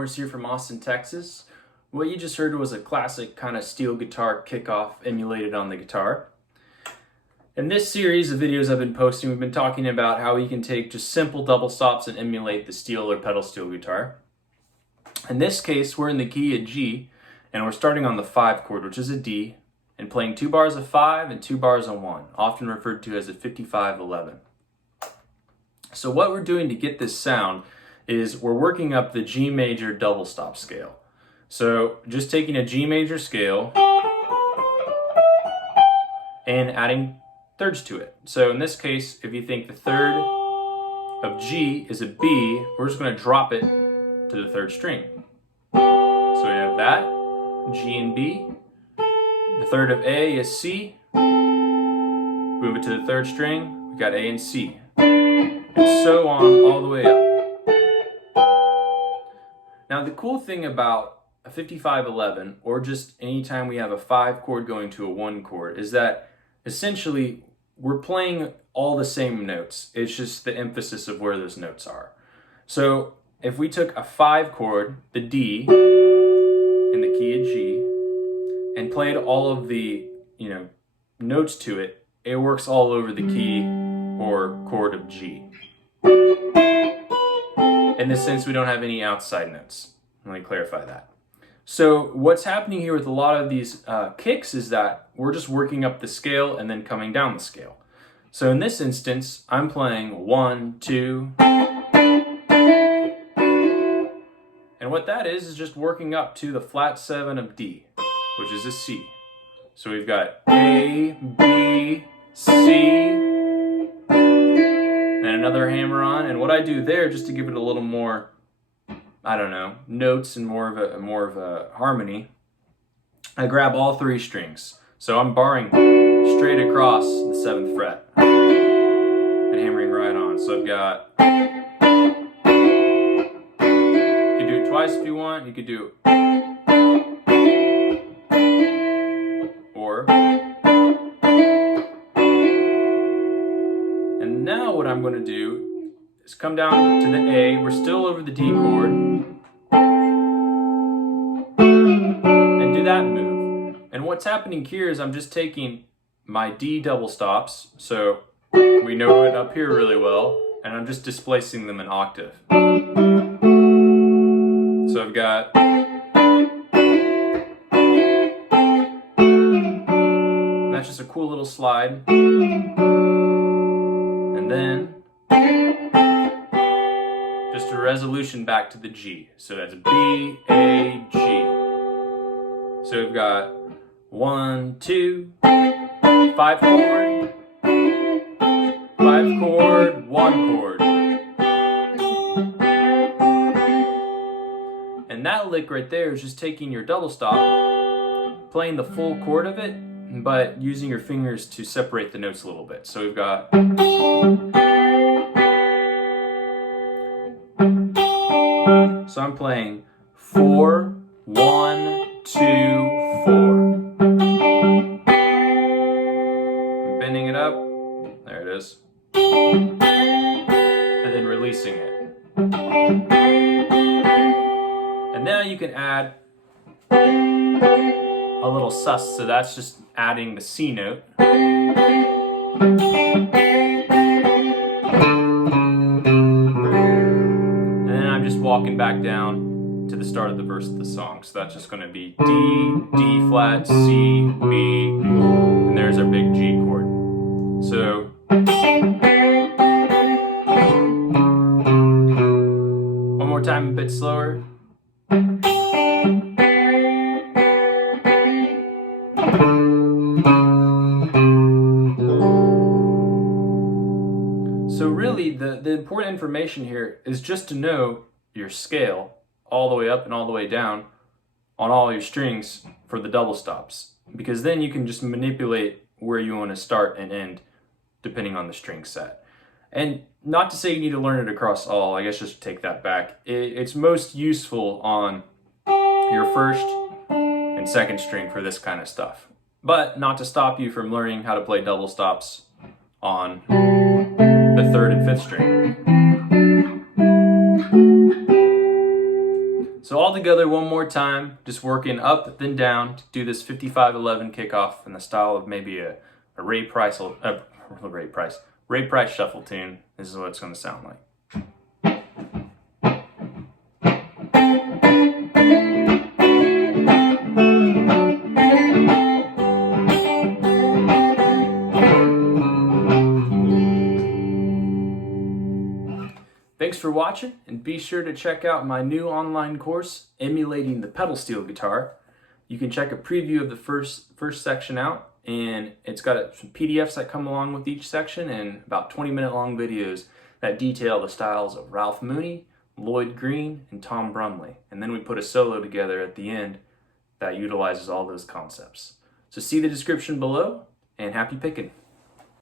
Morris here from Austin, Texas. What you just heard was a classic kind of steel guitar kickoff emulated on the guitar. In this series of videos I've been posting, we've been talking about how you can take just simple double stops and emulate the steel or pedal steel guitar. In this case, we're in the key of G, and we're starting on the 5 chord, which is a D, and playing 2 bars of 5 and 2 bars of 1, often referred to as a 55-11. So what we're doing to get this sound is we're working up the G major double stop scale. So just taking a G major scale and adding thirds to it. So in this case, if you think the third of G is a B, we're just going to drop it to the third string. So we have that, G and B. The third of A is C. Move it to the third string, we got A and C. And so on all the way up. Now the cool thing about a 55-11, or just anytime we have a 5 chord going to a 1 chord, is that essentially we're playing all the same notes. It's just the emphasis of where those notes are. So if we took a 5 chord, the D, in the key of G, and played all of the notes to it, it works all over the key or chord of G. In this sense, we don't have any outside notes. Let me clarify that. So what's happening here with a lot of these kicks is that we're just working up the scale and then coming down the scale. So in this instance, I'm playing 1, 2, and what that is just working up to the flat 7 of D, which is a C. So we've got A, B, C, and another hammer on, and what I do there, just to give it a little more, notes and more of a harmony, I grab all 3 strings. So I'm barring straight across the 7th fret and hammering right on. So I've got, you can do it twice if you want, you could do or. And now what I'm going to do is come down to the A. We're still over the D chord, and do that move. And what's happening here is I'm just taking my D double stops, so we know it up here really well, and I'm just displacing them an octave. So I've got, and that's just a cool little slide, and then just a resolution back to the G. So that's B, A, G. So we've got 1, 2, 5 chord, 5 chord, 1 chord. And that lick right there is just taking your double stop, playing the full chord of it, but using your fingers to separate the notes a little bit. So we've got, so I'm playing 4, 1, 2, 4. I'm bending it up. There it is. And then releasing it. And now you can add a little sus. So that's just adding the C note. And then I'm just walking back down to the start of the verse of the song. So that's just going to be D, D flat, C, B, and there's our big G chord. So one more time, a bit slower. So really, the important information here is just to know your scale all the way up and all the way down on all your strings for the double stops, because then you can just manipulate where you want to start and end depending on the string set. And not to say you need to learn it across all, I guess just take that back. It's most useful on your first and second string for this kind of stuff, but not to stop you from learning how to play double stops on the third and fifth string. So all together one more time, just working up then down to do this 55-11 kickoff in the style of maybe a Ray Price shuffle tune. This is what it's going to sound like. Thanks for watching, and be sure to check out my new online course, Emulating the Pedal Steel Guitar. You can check a preview of the first section out, and it's got some PDFs that come along with each section and about 20-minute long videos that detail the styles of Ralph Mooney, Lloyd Green, and Tom Brumley. And then we put a solo together at the end that utilizes all those concepts. So see the description below, and happy picking.